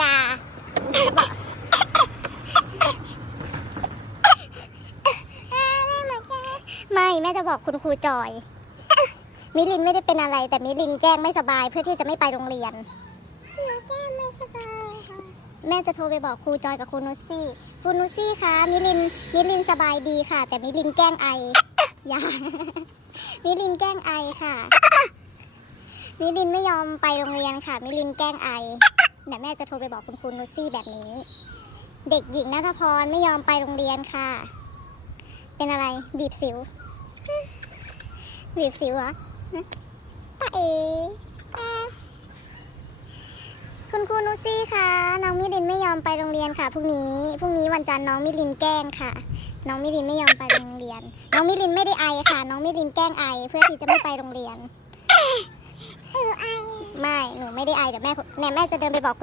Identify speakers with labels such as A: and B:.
A: อย่าไม่แม่จะบอกคุณครูจอย มิลินไม่ได้เป็นอะไร แต่มิลินแกล้งไม่สบายเพื่อที่จะไม่ไปโรงเรียน
B: หนูแก้ไม่สบายค่ะ
A: แม่จะโทรไปบอกครูจอยกับครูนุชซี่ครูนุชซี่คะมิลินมิลินสบายดีค่ะ แต่มิลินแกล้งไอ อย่า มิลินแกล้งไอค่ะ มิลินไม่ยอมไปโรงเรียนค่ะ มิลินแกล้งไอ เดี๋ยวแม่จะโทรไปบอกคุณครูนุชซี่แบบนี้ เด็กหญิงนัทพรไม่ยอมไปโรงเรียนค่ะ เป็นอะไรบีบสิวบีบสิวเหรอป้าเอ๋คุณครูนุซี่คะน้องมิลินไม่ยอมไปโรงเรียนค่ะพรุ่งนี้พรุ่งนี้วันจันทร์น้องมิลินแกล้งค่ะ น้องมิลินไม่ยอมไปโรงเรียน น้องมิลินไม่ได้ไอค่ะ น้องมิลินแกล้งไอเพื่อที่จะไม่ไปโรงเรียน
B: ไม่
A: ได้ไอเดี๋ยวแม่แน่แม่จะเดินไปบอกคุณ